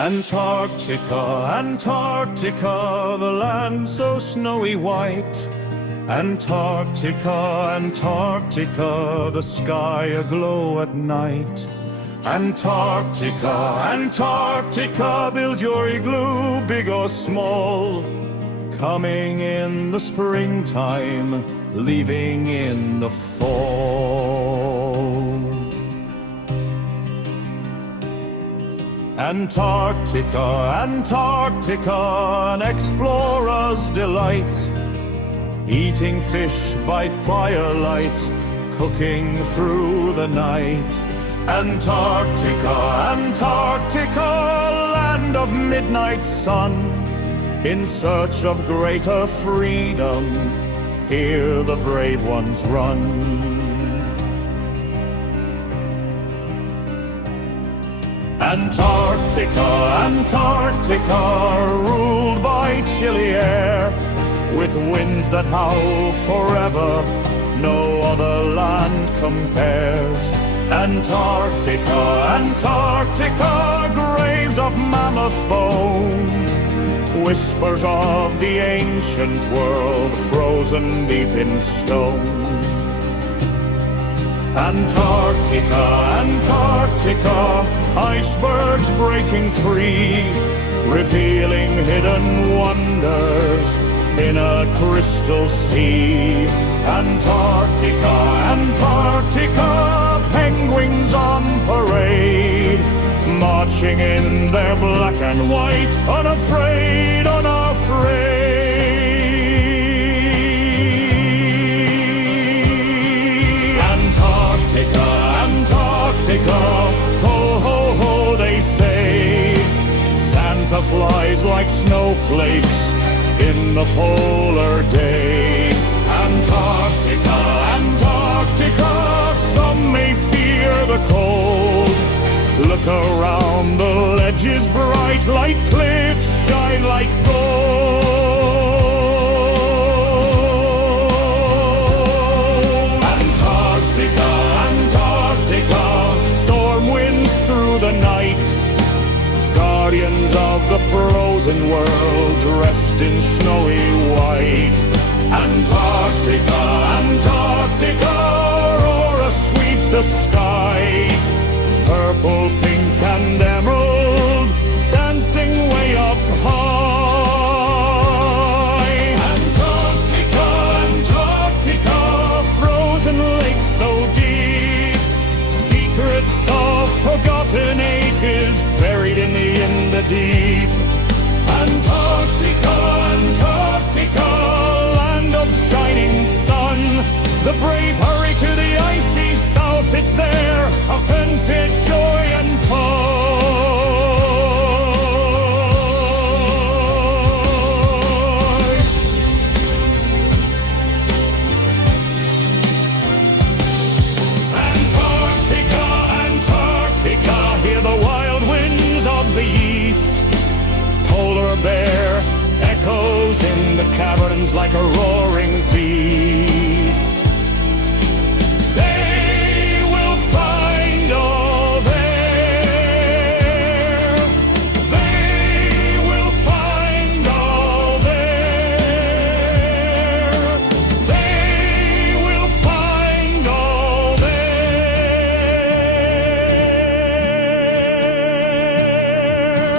Antarctica, Antarctica, the land so snowy white. Antarctica, Antarctica, the sky aglow at night. Antarctica, Antarctica, build your igloo, big or small. Coming in the springtime, leaving in the fall. Antarctica, Antarctica, an explorer's delight. Eating fish by firelight, cooking through the night. Antarctica, Antarctica, land of midnight sun. In search of greater freedom, here the brave ones run. Antarctica, Antarctica, ruled by chilly air. With winds that howl forever, no other land compares. Antarctica, Antarctica, graves of mammoth bone. Whispers of the ancient world, frozen deep in stone. Antarctica, Antarctica, icebergs breaking free, revealing hidden wonders in a crystal sea. Antarctica, Antarctica, penguins on parade, marching in their black and white, unafraid, unafraid. Antarctica, Antarctica, ho, ho, ho, they say. Santa flies like snowflakes in the polar day. Antarctica, Antarctica, some may fear the cold. Look around, the ledges bright like cliffs, shine like gold. Antarctica, Antarctica, storm winds through the night. Guardians of the frozen world, dressed in snowy white. Antarctica, Antarctica, aurora sweep the sky. Purple, pink, and emerald, dancing way up high. Antarctica, Antarctica, frozen lakes so deep. Secrets of forgotten ages, buried in the deep. Antarctica, Antarctica, land of shining sun. The brave hurry to the icy south, it's there, a fancied joy and fun. Antarctica, Antarctica, hear the wild winds of the east. Polar bear echoes in the caverns like a roaring beast. They will find all there. They will find all there. They will find all there.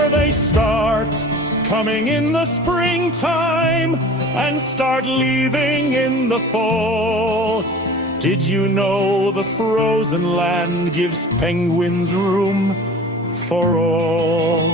They start coming in the springtime and start leaving in the fall. Did you know the frozen land gives penguins room for all?